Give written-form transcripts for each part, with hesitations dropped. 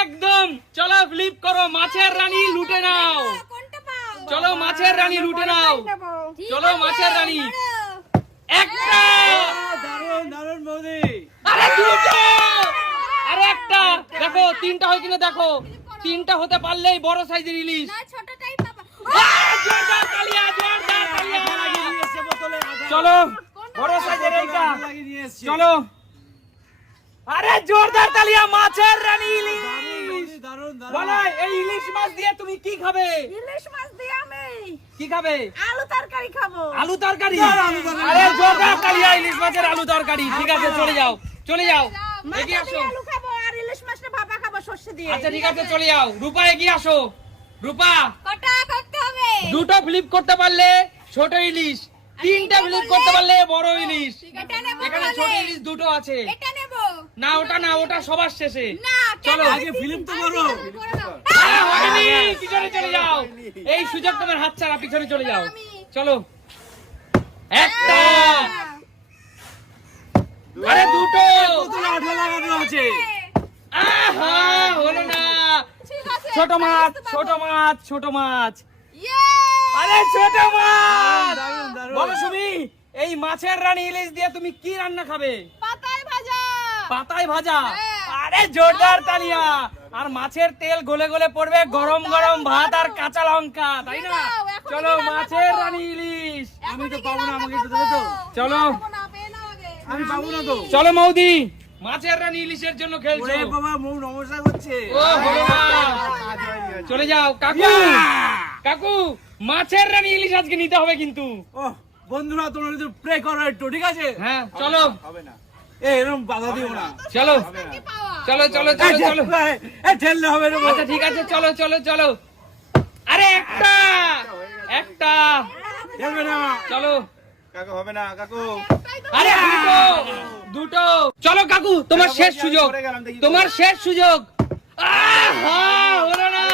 একদম। চলো ফ্লিপ করো, মাছের রানী লুটে নাও। চলো মাছের রানী লুটে নাও। চলো মাছের রানী। একটা, দারুণ দারুণ বৌদি। আরে দুটো, আরে একটা। দেখো তিনটা হয় কিনা দেখো। তিনটা হতে পারলেই বড় সাইজের ইলিশ। জোরদার তালিয়া, জোরদার তালিয়া। চলো বড় সাইজের এইটা। চলো, আরে জোরদার তালিয়া, মাছের রানী ইলিশ। বলো এই ইলিশ মাছ দিয়ে তুমি কি খাবে? ইলিশ মাছ দিয়ে আমি কি খাবে? আলু তরকারি খাবো। আলু তরকারি। আরে জোরদার তালিয়া, ইলিশ মাছের আলু তরকারি। ঠিক আছে চলে যাও, চলে যাও, এগিয়ে আসো। আলু খাবো আর ইলিশ মাছটা ভাপা খাবো সর্ষে দিয়ে। আচ্ছা ঠিক আছে চলে যাও। রূপা এগিয়ে আসো। রূপা, কটা করতে হবে? দুটো ফ্লিপ করতে পারলে ছোট ইলিশ, তিনটা ফ্লিপ করতে পারলে বড় ইলিশ। এটা নেব। এখানে ছোট ইলিশ দুটো আছে। এটা নেব। না ওটা না, ওটা সবার শেষে। না, চলো আগে ফিল্ম তো করো। আরে হয়নি, পিছনে চলে যাও। এই সুযোগ তোমার হাতছাড়া, পিছনে চলে যাও। চলো একটা, আরে দুটো। কতগুলো আঠা লাগানো আছে? আহা হলো না। ঠিক আছে। ছোট মাছ, ছোট মাছ, ছোট মাছ। ইয়ে! আরে ছোট মাছ। দারুণ দারুণ। বলো সুমি, এই মাছের রানী ইলিশ দিয়ে তুমি কি রান্না খাবে? পাতায় ভাজা। পাতায় ভাজা। হ্যাঁ। আরে জোরদার তালিয়া। আর মাছের তেল গলে গলে পড়বে, গরম গরম ভাত আর কাঁচা লঙ্কা, তাই না? দাও, এখনই চলো রান্না মাছের করবো। রানী ইলিশ। আমি তো পাবো না, আমাকে একটু দেবে তো? চলো। না, পেয়ে নাও আগে। আমি পাবো না তো। চলো মৌদি, মাছের রানী ইলিশের জন্য খেলছো। ওরে বাবা, মৌ নমস্কার করছে। ও হলো না। চলে যাও কাকু। কাকু, মাছের রানী ইলিশ আজকে নিতে হবে কিন্তু। ও বন্ধুরা, তোমরা একটু প্রে করো একটু, ঠিক আছে? হ্যাঁ চলো। হবে না, এরকম বাধা দিও না। চলো কি পাওয়া? চলো চলো চলো চলো। ঠেললে হবে না। আচ্ছা ঠিক আছে চলো চলো চলো। আরে একটা, একটা। ঠেলবে না। চলো। কাকু হবে না কাকু। আরে দুটো, দুটো। চলো কাকু, তোমার শেষ সুযোগ, তোমার শেষ সুযোগ। আহা হলো না।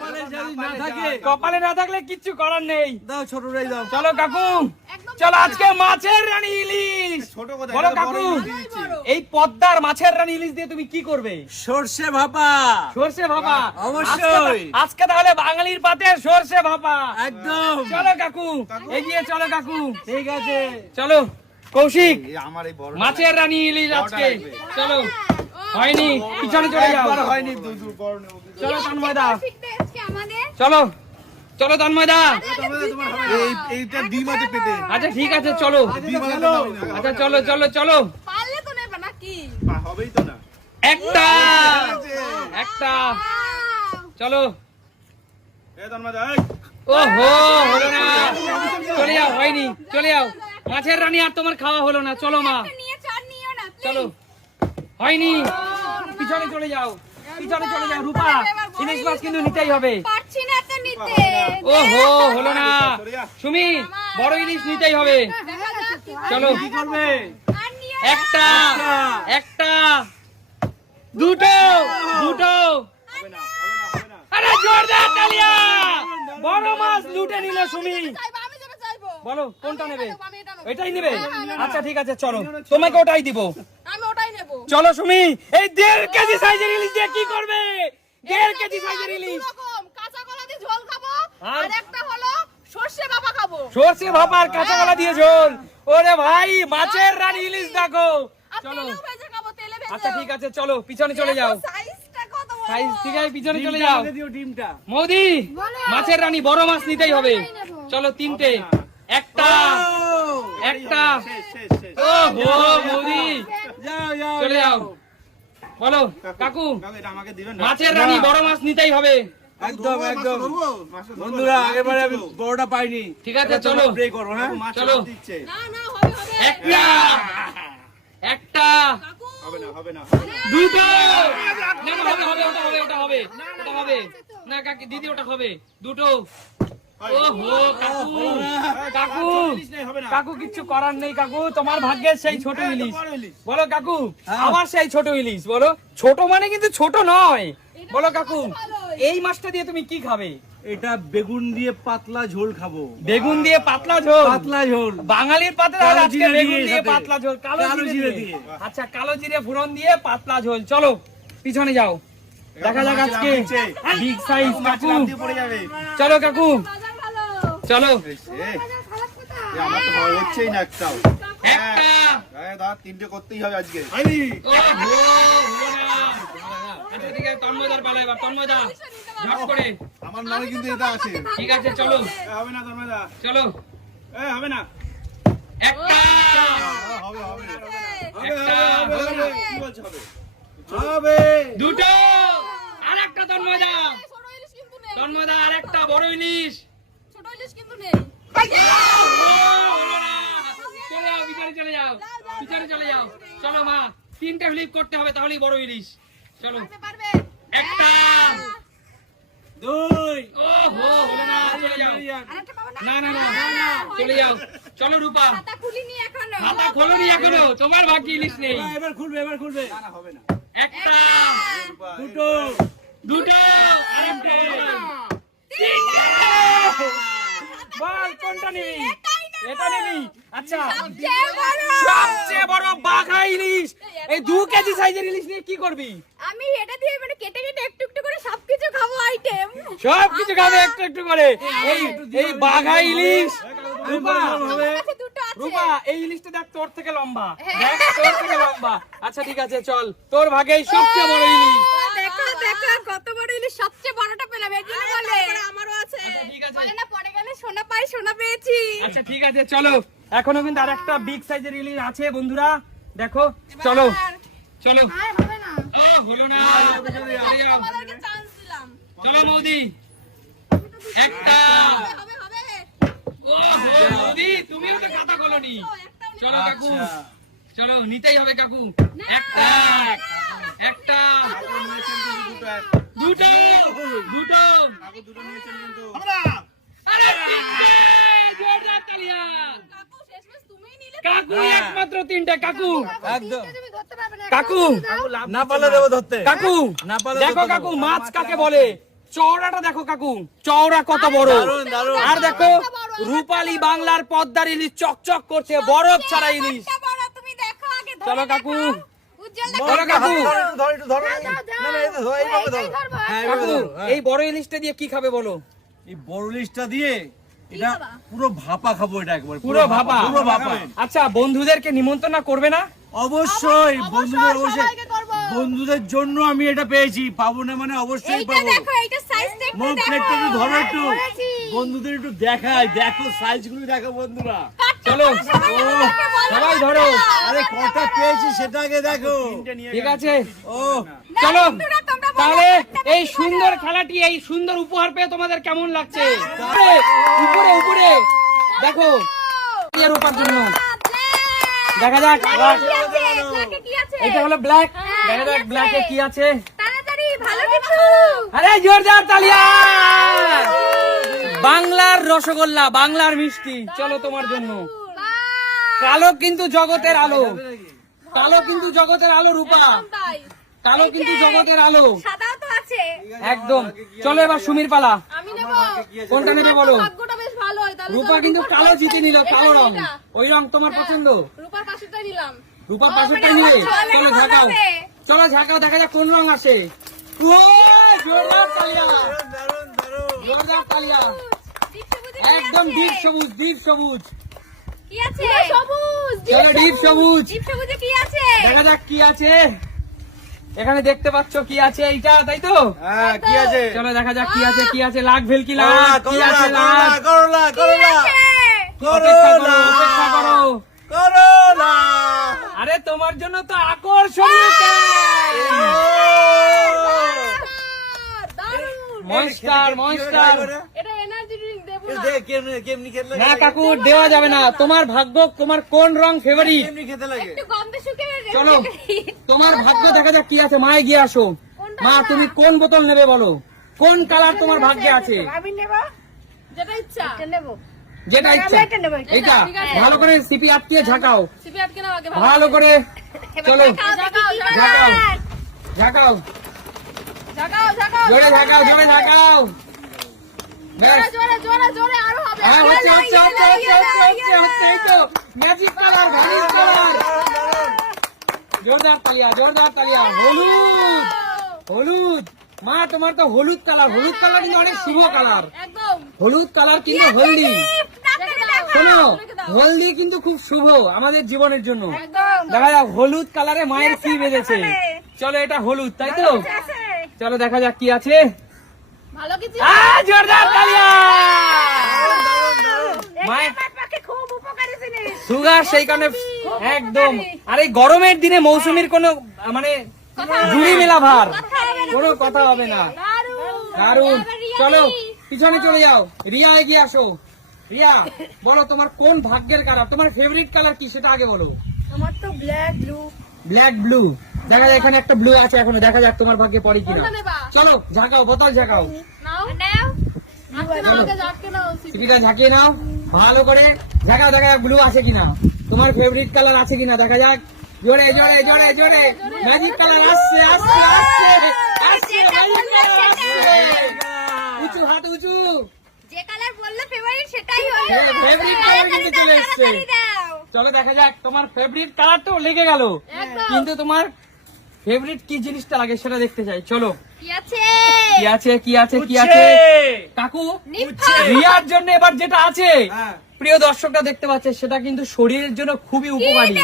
কপালে যদি না থাকে, কপালে না থাকলে কিচ্ছু করার নেই। দাও ছোটটাই দাও। চলো কাকু, চলো আজকে মাছের রানী ইলিশ। ছোট কথা, বলো এটা তো বড় কাকু, ইলিশ দিচ্ছি। এই পদ্মার মাছের রানী ইলিশ দিয়ে তুমি কি করবে? সর্ষে ভাপা। সর্ষে ভাপা। অবশ্যই। আজকে তাহলে বাঙালির পাতে সর্ষে ভাপা। একদম। চলো কাকু, এগিয়ে চলো কাকু। ঠিক আছে। চলো কৌশিক, এই আমার এই বড় মাছের রানী ইলিশ আজকে। লাগবে। চলো, হয়নি, পিছনে চলে যাও। একবার হয়নি, দুধ বড় নেব। চলো তন্ময়দা, শিখতে এসছি আমাদের। চলো চলো তন্ময়দা। তোমার হবে না। এইটা ডিম আছে পেটে। আচ্ছা ঠিক আছে চলো। ডিম আছে চলো। পেটে। আচ্ছা চলো চলো চলো। পারলে তো নেবে নাকি? হবেই তো না। একটা, একটা। চলো। এ তন্ময়দা, এই। ওহো হলো না। চলে যাও, হয়নি, চলে যাও। মাছের রানী আর তোমার খাওয়া হলো না। চলো মা, নিয়ে চার নিও না, please। চলো। হয়নি, পিছনে চলে যাও, পিছনে চলে যাও। রূপা, ইলিশ মাছ কিন্তু নিতেই হবে। পারছি না তো নিতে। ওহো হলো না। সুমি, বড় ইলিশ নিতেই হবে। দেখা যাক কি হয়। চলো। কি করবে? আর নিও একটা, একটা, দুটো, দুটো। হবে না, হবে না, হবে না। আরে জোরদার তালিয়া। বড় মাছ লুটে নিল সুমি। চাইবো, আমি যেটা চাইবো। বলো কোনটা নেবে? আমি এটা নেবো। এটাই নেবে? আচ্ছা ঠিক আছে চলো, তোমাকে ওটাই দিব। আমি ওটাই নেবো। চলো সুমি, এই 1.5 কেজি সাইজের ইলিশ দিয়ে কি করবে? 1.5 কেজি সাইজের আমি ইলিশ। দুরকম, কাঁচা কলা দিয়ে ঝোল খাবো আর? আর একটা হলো সর্ষে ভাপা খাবো। সর্ষে ভাপা আর কাঁচা কলা দিয়ে ঝোল। ওরে ভাই, মাছের রানী ইলিশ দেখো। আর চলো। তেলেও ভেজে খাবো, তেলে ভেজে। আচ্ছা ঠিক আছে চলো, পিছনে চলে যাও। সাইজটা কত বড়? সাইজ ঠিক আছে, পিছনে চলে ডিমটা যাও। আমাকে দিও, ডিমটা। মোদি, বলো। মাছের রানী বড় মাছ নিতেই হবে। চলো তিনটে, একটা, ও, একটা। শেষ, শেষ, শেষ। ওহো মোদি, যাও যাও চলে যাও। বলো কাকু, কাকু, এটা আমাকে দিবেন না? মাছের রানী বড় মাছ নিতেই হবে। একদম একদম। মাছটা ধরবো? বন্ধুরা, আগেরবারে আমি বড়টা পাইনি। ঠিক আছে, এবার তোমরা চলো। প্রে করো, হ্যাঁ? মাছ চলো। দিচ্ছে। না না, হবে হবে। একটা, একটা, কাকু, হবে না, হবে না, হবে না। দুটো। না না, হবে হবে, ওটা হবে, ওটা হবে, ওটা হবে। না কাকি দিদি, ওটা হবে। দুটো। ওহো কাকু, কাকু, ইলিশ নেই, হবে না। কাকু কিচ্ছু করার নেই কাকু, তোমার ভাগ্যের সেই ছোট এই তো ইলিশ। বড় ইলিশ। বলো কাকু, হ্যাঁ। আবার সেই ছোট ইলিশ। বলো ছোট মানে কিন্তু ছোট নয়। বলো কাকু, এই মাছটা দিয়ে তুমি কি খাবে? এটা বেগুন দিয়ে পাতলা ঝোল খাবো। বেগুন দিয়ে পাতলা ঝোল। পাতলা ঝোল। বাঙালির পাতে কালো আজকে জিরে বেগুন দিয়ে দিয়ে সাথে। পাতলা ঝোল, কালো কালো জিরে জিরে দিয়ে। দিয়ে। আচ্ছা কালো জিরে ফোড়ন দিয়ে পাতলা ঝোল। চলো পিছনে যাও। দেখা যাক আজকে বিগ সাইজ কাকু। লাফ দিয়ে পড়ে যাবে। চলো কাকু বাজার ভালো। চলো। এ, আমার তো ভয় হচ্ছেই না একটাও। একটা দাদা 3টে করতেই হবে আজকে। ও হো হলো না। আচ্ছা ঠিক আছে, তন্ময়দার পালা এবার। তন্ময়দা ঝট করে। আমার নামে কিন্তু এটা আছে। ঠিক আছে চলো হবে না তন্ময়দা। চলো। হবে না। একটা হবে হবে একটা কি বলছ হবে? হবে। দুটো আরেকটা তন্ময়দা। ছোট ইলিশ কিন্তু নেই। তন্ময়দা আরেকটা বড় ইলিশ। ছোট ইলিশ কিন্তু নেই। ও হলো না। চলে যাও বিচারে চলে যাও, বিচারে চলে যাও। চলো মা, 3টে ফ্লিপ করতে হবে তাহলেই বড় ইলিশ। চলো পারবে। একটা দুই ও হো হলো না। চলে যাও। আরেকটা পাবো না। না না না চলে যাও। চলো রূপা, খাতা খুলিনি এখনো। খাতা খোলোনি এখনো, তোমার ভাগ্যে ইলিশ নেই। এবার খুলবে না না হবে না। একটা দুটো দুটো আরেকটে বল কোনটা নিবি? এটা নিবি? আচ্ছা সবচেয়ে বড় বাঘা ইলিশ। এই 2 কেজি সাইজের ইলিশ নিয়ে কি করবি? আমি এটা দিয়ে মানে কেটে কেটে একটু একটু করে সবকিছু খাবো আইটেম। সব কিছু খাবে একটু একটু করে। এই বাঘা ইলিশ। রূপা আমার কাছে দুটো আছে। রূপা এই ইলিশটা দেখ তোর থেকে লম্বা, দেখ তোর থেকে লম্বা। আচ্ছা ঠিক আছে চল, তোর ভাগেই সবচেয়ে বড় ইলিশ। দেখো দেখো কত বড় ইলিশ, সবচেয়ে বড়টা পেলাম। এই জন্য বলে আমারও আছে। ঠিক আছে। বলে না পড়ে গেলে সোনা পাই, সোনা পেয়েছি। আচ্ছা ঠিক আছে চলো, এখনো কিন্তু আরেকটা বিগ সাইজের ইলিশ আছে বন্ধুরা, দেখো। চলো চলো। আর হবে না। হলো না। চলে যাও। আমাদেরকে চান্স দিলাম। চলো মৌদি, একটা হবে হবে। ও হো মৌদি, তুমিও তো খাতা খোলোনি। চলো কাকু, চলো নিতেই হবে কাকু। একটা একটা দুটো দুটো আগে দুটো নিয়েছেন কিন্তু। আরে তিনটে! জোরদার তালিয়া। কাকু শেষমেশ তুমিই নিলে। কাকু একমাত্র 3টে। কাকু একদম তুমি ধরতে পারবে না। কাকু না পারলে দেবো ধরতে কাকু না পারলে দেখো ধরতে কাকু দেবো। মাছ কাকে বলে। চওড়াটা দেখো কাকু, চওড়া কত বড়। দারুণ, দারুণ। আর দেখো রূপালী বাংলার পদ্মার ইলিশ চকচক করছে, বরফ ছাড়া ইলিশ। একটা বড় তুমি দেখো আগে ধরে চলো কাকু। দেখাও। উজ্জ্বল দেখো। ধরো কাকু। একটু ধরো না না এই তো ধরো, এইভাবে ধরো। হ্যাঁ এইভাবে কাকু ধরো, হ্যাঁ। এই বড় ইলিশটা দিয়ে কি খাবে বলো? এই বড় ইলিশটা দিয়ে এটা খাবা? পুরো ভাপা খাবো এটা একবার পুরো ভাপা। পুরো ভাপা আচ্ছা বন্ধুদেরকে নিমন্ত্রণ করবে না? অবশ্যই বন্ধুদের অবশ্যই সবাইকে করবো। বন্ধুদের জন্য আমি এটা পেয়েছি, পাবো না মানে অবশ্যই এইটা পাবো। দেখো, এইটা সাইজটা একটু মোট দেখো। প্লেটটা একটু ধরো একটু, ধরেছি। বন্ধুদের একটু দেখাই, দেখো সাইজ গুলো দেখো বন্ধুরা। চলো সবাই ধরো। আরে কটা পেয়েছি সেটা আগে দেখো। ঠিক আছে ও চলো বন্ধুরা, তোমরা বলো, তাহলে একটা এই সুন্দর খেলাটি, এই সুন্দর উপহার পেয়ে তোমাদের কেমন লাগছে? উপরে উপরে উপরে দেখো এর উপর জন্য দেখা যাক। ব্ল্যাকে কি আছে? এটা হলো ব্ল্যাক, হ্যাঁ, দেখা যাক কি আছে? ব্ল্যাকে কি আছে। তাড়াতাড়ি ভালো কিছু। আরে জোরদার তালিয়া। বাংলার রসগোল্লা, বাংলার মিষ্টি, চলো তোমার জন্য। কালো কিন্তু জগতের আলো, কালো কিন্তু জগতের আলো রূপা, তাই। কালো কিন্তু জগতের আলো সাদাও তো আছে। একদম। চলো এবার সুমির পালা, আমি নেব। কোনটা নেবে বলো? ভাগ্যটা বেশ ভালো হয় তাহলে। রূপা তো কিন্তু রূপার কালো জিতে নিল, এটা কালো রং, এটা। ওই রং তোমার পছন্দ। রূপার পাশেরটাই নিলাম। রূপার ও, পাশেরটাই মানে নিলে। আমার চলো ভালো ঝাঁকাও, হবে। চলো ঝাঁকাও, দেখা যাক কোন রং আসে। ও জোরদার তালিয়া, দারুণ দারুণ। জোরদার তালিয়া, ডিপ সবুজে কি একদম আছে? ডিপ সবুজ, ডিপ সবুজ। কি আছে? সবুজ। চলো ডিপ সবুজ, ডিপ সবুজে কি আছে? দেখা যাক কি আছে। এখানে দেখতে পাচ্ছ কি আছে, এইটা তাই তো? হ্যাঁ কি আছে? চলো দেখা যাক কি আছে, কি আছে। লাখ ভেলকি লাখ, কি করলা আছে করলা লাখ? করলা কি করলা আছে? অপেক্ষা করো, অপেক্ষা করো। করলা। আরে তোমার জন্য তো আকর্ষণীয় কেক। দারুণ। Monster, monster. এটা এনার্জি ড্রিঙ্ক দেবো এ না। দেখ কেমনি কেমনি খেতে লাগে। না কাকু দেওয়া যাবে না, তোমার ভাগ্য, তোমার কোন রং ফেভারিট। কেমনি খেতে লাগে। একটু গন্ধে শুকিয়ে রেখে চলো দিই। তোমার ভাগ্য দেখা যাক কি আছে। মায়ে গিয়ে আসো। মা তুমি কোন বোতল নেবে বলো, কোন কালার তোমার ভাগ্যে আছে? আমি নেব যেটা ইচ্ছা। এটা নেব। যেটা ইচ্ছা এইটা। ঠিক আছে। ভালো করে সিপি আটকিয়ে ঝাঁকাও, সিপি আটকে নাও আগে। ভালো করে। চলো ঝাঁকাও, ঝাঁকাও, ঝাঁকাও, ঝাঁকাও, ঝাঁকাও। জোরে ঝাঁকাও, জোরে ঝাঁকাও। ব্যাস। জোরে, জোরে, জোরে, আরো হবে। হ্যাঁ হচ্ছে হচ্ছে হচ্ছে হচ্ছে হচ্ছে হচ্ছে, এই তো ম্যাজিক কালার, ভ্যানিশ কালার। জোরদার তালিয়া, জোরদার তালিয়া। হলুদ, হলুদ, মা তোমার তো হলুদ কালার কিন্তু অনেক শুভ কালার। একদম হলুদ কালার কিন্তু হলদি, শোনো হলদি কিন্তু খুব শুভ আমাদের জীবনের জন্য। একদম দেখা যাক হলুদ কালারে মায়ের কি বেঁধেছে। চলো এটা হলুদ তাই তো, চলো দেখা যাক কি আছে। ভালো কিছু জোরদার তালিয়া। মায়ের খুব উপকারী জিনিস। সুগার সেই কারণে একদম। আর এই গরমের দিনে মৌসুমীর কোনো মানে জুড়ি মেলা ভার, কোনো কথা হবে না। দারুন। চলো পিছনে চলে যাও, রিয়া এগিয়ে আসো। রিয়া বলো তোমার কোন ভাগ্যের কালার, তোমার ফেভারিট কালার কি সেটা আগে বলো। আমার তো ব্ল্যাক ব্লু। ব্ল্যাক ব্লু, দেখা যায় এখানে একটা ব্লু আছে এখনো, দেখা যাক তোমার ভাগ্যে পড়ে কিনা। কোনটা নেবা? চলো ঝাঁকাও, বোতল ঝাঁকাও, নাও নাও আজকে নাও আগে যাকে নাও। সিপিটা ঝাঁকিয়ে নাও ভালো করে, ঝাঁকাও দেখা যাক ব্লু আছে কিনা, তোমার ফেভারিট কালার আছে কিনা দেখা যাক। জোরে জোরে জোরে জোরে, ম্যাজিক কালার আসছে আসছে আসছে আসছে, ম্যাজিক কালার আসছে। উঁচু হাত উঁচু, যে কালার বললে ফেভারিট সেটাই হলো। ফেভারিট কালার কিন্তু চলে এসছে। দাও চলো দেখা যাক তোমার ফেভারিট কালার তো লেগে গেল, একদম। কিন্তু তোমার ফেভারিট কি জিনিসটা লাগে সেটা দেখতে চাই। চলো কি আছে? কি আছে কি আছে কি আছে কাকু। নিপা। রিয়ার জন্য এবার যেটা আছে প্রিয় দর্শকরা দেখতে পাচ্ছে, সেটা কিন্তু শরীরের জন্য খুবই উপকারী।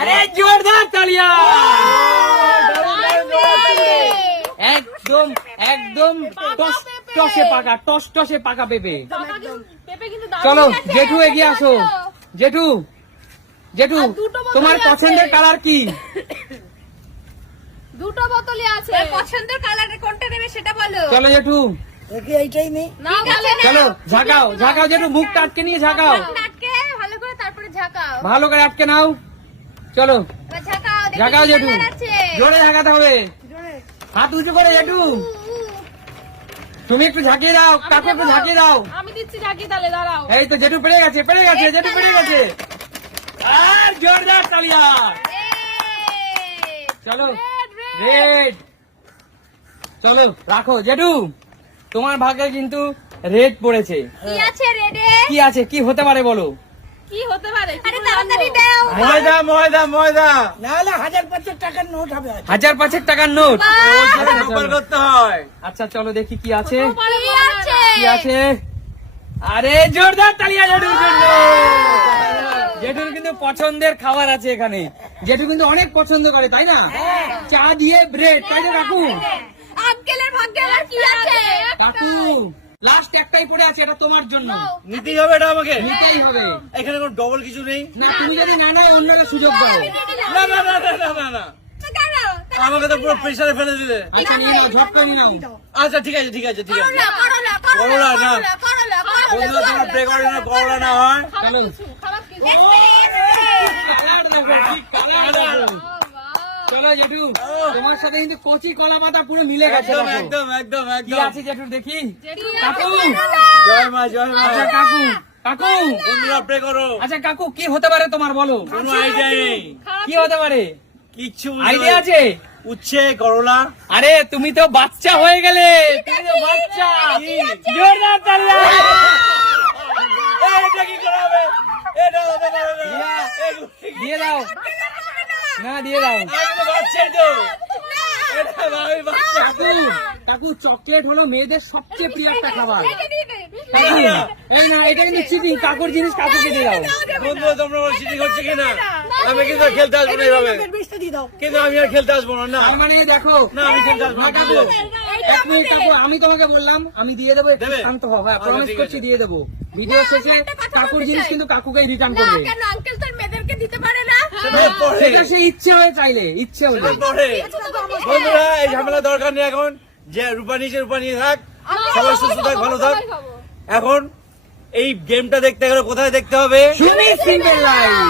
আরে জোরদার তালিয়া। একদম একদম টসে পাকা, টসে পাকা পেঁপে। পেঁপে কিন্তু দারুণ চলো আছে। জেঠু এগিয়ে আসো। জেঠু জেঠু আর দুটো বোতলই তোমার আছে। পছন্দের কালার কি? দুটো বোতলই আছে। পছন্দের কালার কোনটা নেবে সেটা বলো। চলো জেঠু নাও বলে চলো ঝাঁকাও ঝাঁকাও জেঠু, মুখটা আটকে নিয়ে ঝাঁকাও, নাটকে ভালো করে তারপরে ঝাঁকাও। ভালো করে আটকে নাও। চলো এবার ঝাঁকাও দেখি ঝাঁকাও কি জেঠু, কালার আছে। জোরে ঝাঁকাতে হবে, হাত উঁচু করে জেঠু। তুমি একটু ঝাঁকিয়ে দাও, কাকু একটু ঝাঁকিয়ে দাও। আমি দিচ্ছি ঝাঁকিয়ে তাহলে দাঁড়াও। এই তো জেঠু পেরে গেছে পেরে গেছে, জেঠু পেরে গেছে। আর জোরদার তালিয়া। চলো রেড, চলো রাখো জেঠু, তোমার ভাগ্যে কিন্তু রেড পড়েছে। কি আছে রেডে? কি আছে, কি হতে পারে বলো? কি হতে পারে? আরে তাড়াতাড়ি দাও। ময়দা ময়দা ময়দা। 1000-5 টাকার নোট। ওটা ব্যাপার করতে হয়। আচ্ছা চলো দেখি কি আছে কি আছে? কি আছে। আরে জোরদার তালিয়া জেঠুর জন্য। জেঠুর কিন্তু পছন্দের খাবার আছে এখানে, জেঠু কিন্তু অনেক পছন্দ করে তাই না? চা দিয়ে ব্রেড তাই না কাকু? আঙ্কেলের ভাগ্যে আর কি আছে? কাকু লাস্ট একটাই পড়ে আছে, এটা তোমার জন্য, নিতেই হবে এটা আমাকে। নিতেই হবে। এখানে কোনো ডবল কিছু নেই। না তুমি যদি না নাও অন্যকে সুযোগ দাও। না না না না না না না, কেন? আমাকে তো পুরো প্রেসারে ফেলে দিলে। আচ্ছা নিয়ে নাও, ঝট করে নিয়ে নাও। আচ্ছা ঠিক আছে ঠিক আছে ঠিক আছে। করলা করলা না। বন্ধুরা তোমরা প্রে করে না, করলা না হয়। চলো খারাপ কিছু। কালার দেখো, কি কালার দেখো। চলো জেঠু, তোমার সাথে কিন্তু কচি কলা পাতা পুরো মিলে গেছে। একদম দেখো। একদম একদম কি একদম। আছে জেঠু দেখি। জেঠু কাকু জয় মা জয় মা। আচ্ছা কাকু কাকু বন্ধুরা প্রে করো। আচ্ছা কাকু কি হতে পারে তোমার বলো, কোনো আইডিয়া নেই, কি হতে পারে? কিচ্ছু আইডিয়া আছে? উচ্ছে করলা। আরে তুমি তো বাচ্চা হয়ে গেলে, তুমি তো বাচ্চা। জোরদার তালিয়া। এটা কি করা হবে? এটা হবে না, হবে না। দিয়ে দাও, না দিয়ে দাও। আমি তো বাচ্চাই তো। এটা আমি বাচ্চা। কাকু কাকু চকলেট হলো মেয়েদের সবচেয়ে প্রিয় একটা খাবার। না। এই না, এটা কিন্তু চিটিং, কাকুর জিনিস কাকুকে দিয়ে দাও। বন্ধুরা তোমরা বলো চিঠি হচ্ছে কিনা? আমি কিন্তু আর খেলতে আসবো না এইভাবে, কিন্তু আমি আর খেলতে আসবো না। না তার মানে দেখো, না আমি খেলতে আসবো না না। কাকু, এক মিনিট কাকু, আমি তোমাকে বললাম আমি দিয়ে দেবো, একটু দেবে? শান্ত হও। হ্যাঁ আচ্ছা, প্রমিস ঠিক করছি আছে। দিয়ে দেবো। ভিডিও শেষে কাকুর জিনিস কিন্তু কাকুকেই রিটার্ন করবে। কেন আঙ্কেল তোর মেয়েদেরকে দিতে পারে না? সেটা পরে। সেটা সে ইচ্ছে হয়ে চাইলে, ইচ্ছে হলে। সেটা পরে। বন্ধুরা এই ঝামেলা দরকার নেই এখন, যে রূপা নিচে রূপা নিয়ে থাক, সবাই সুস্থ থাক ভালো থাক। এখন এই গেমটা দেখতে গেলে কোথায় দেখতে হবে? Sumi single life.